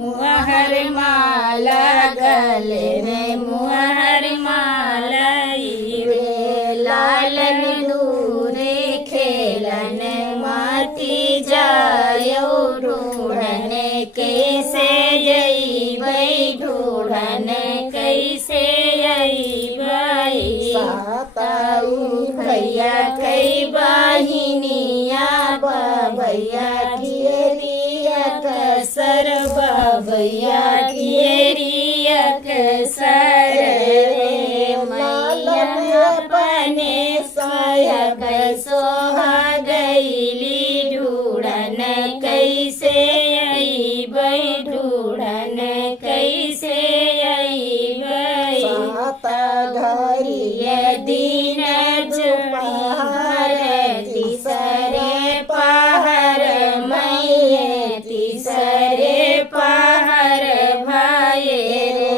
मुहर माला गले रे मुहर माला लालन दूरे खेलन माती जायो ढूढ़न कैसे जई बई ढूढ़न कैसे आई बई साताऊ भैया कई बाहिनिया भैया घेरिया कसर भैया घेरिया कसर रे मैया अपने सायब सोहा गईली ढूढ़न कैसे आई बई ढूढ़न कैसे आई बई घरिया दिन जुपहर तीसरे पहर मैये तीसरे पहर भाई रे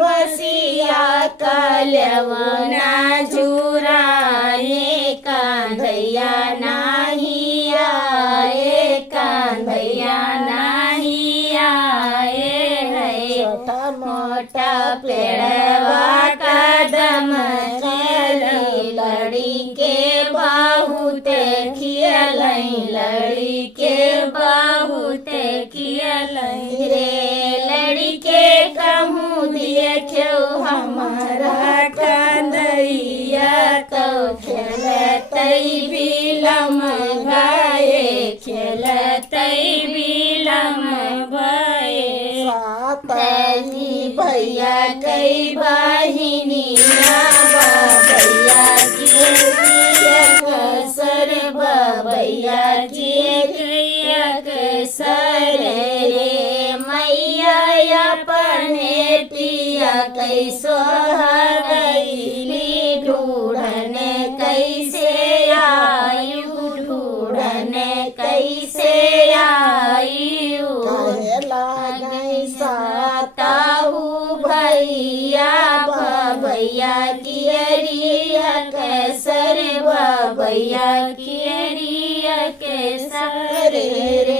बसिया कलवना झुराए कांधैया नाही आए कांधैया नहीं आए है छोटा मोटा पेड़वा कदम खेली लड़ी के बहुत खियलई लड़ी के बहुत खियलई रे लड़ी के कहूँ देखो हमारा कंदैया तो खेलतई बिलम गाए खेलतई बिलम भाई सातही भैया कई बाहिनिया भैया के कसर भैया के कसर रे मैया अपने पिया कैसो गईली ढूढ़न कैसे आयु ढूढ़न कैसे आयु गई साताऊ भैया भैया कियरिया कसर भैया कियरिया कसर रे